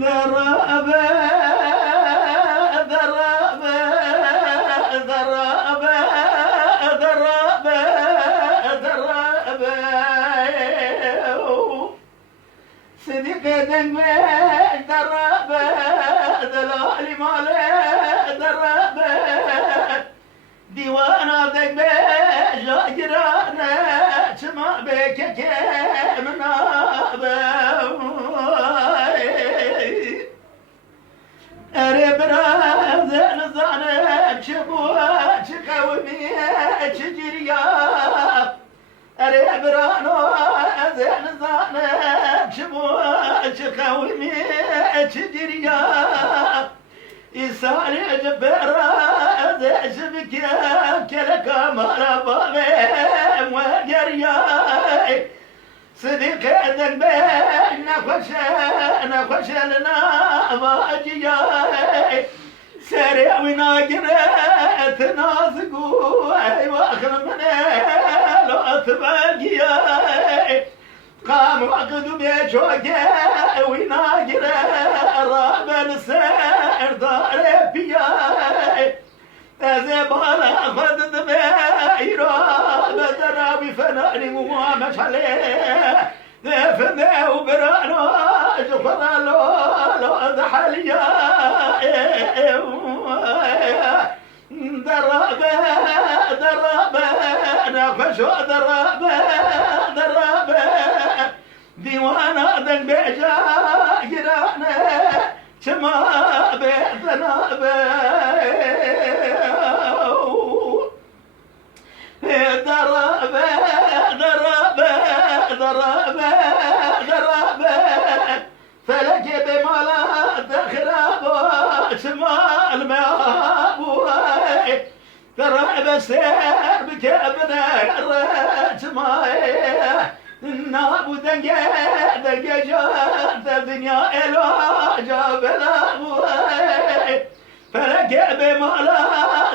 ذرابة ذرابة ذرابة ذرابة ذرابة صديق دنبك ذرابة دلالي مالي ذرابة ديوانا دنبك جاجرانا شما بك منابة أري براز نزانك شبوك قومي شجريا أري برانو نزانك شبوك قومي شجريا إسالي جبراز شبك كلك مرابا وقريا صديق ذنبك نخش لنا باجيا سريع وناقرة تناسقوا واخر من لو تباقيا قام وقد بيشوكا وناقرة راب السعر دار فيا زبالة خذ دبيرا بدرا بفناني ومش عليه دفن وبرانا جفر لو ذحليا درابة درابة نخش درابة درابة ديوانا دنبيجا جرانا شما بيتنا درابة درابة درابة درابة فلك بمالا تخرب شمال مابو درابة سير بكبنا رجماي نابو دنجا دنجا جات الدنيا إلو جابلا بوي فلك بمالا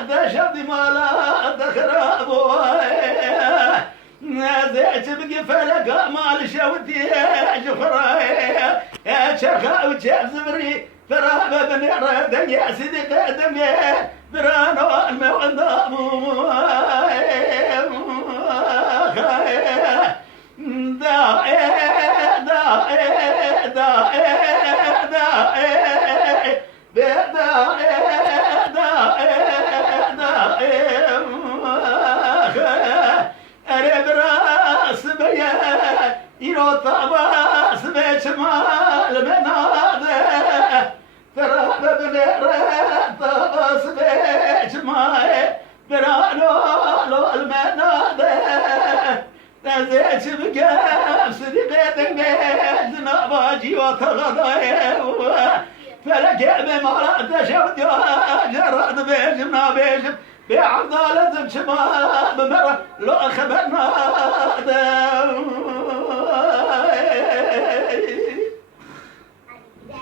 دشد مالا تخرب نازعت بقي فلك مال شوتي جفراي يا شرخا وجاب زبري تراب بن رد يا سيدي قدم برانو الموضوع داعي داعي داعي داعي بداعي داعي داعي أريد راس بيا يرو طباس بشمال مناده تراب بنيرة طباس بشمال برانو لو المناده تزيج بكاف صديق دنجاز نباجي وتغضايا فلك بمرات شوت جرد بيجمنا بيجم بعضالة شمال بمرة لو خبرنا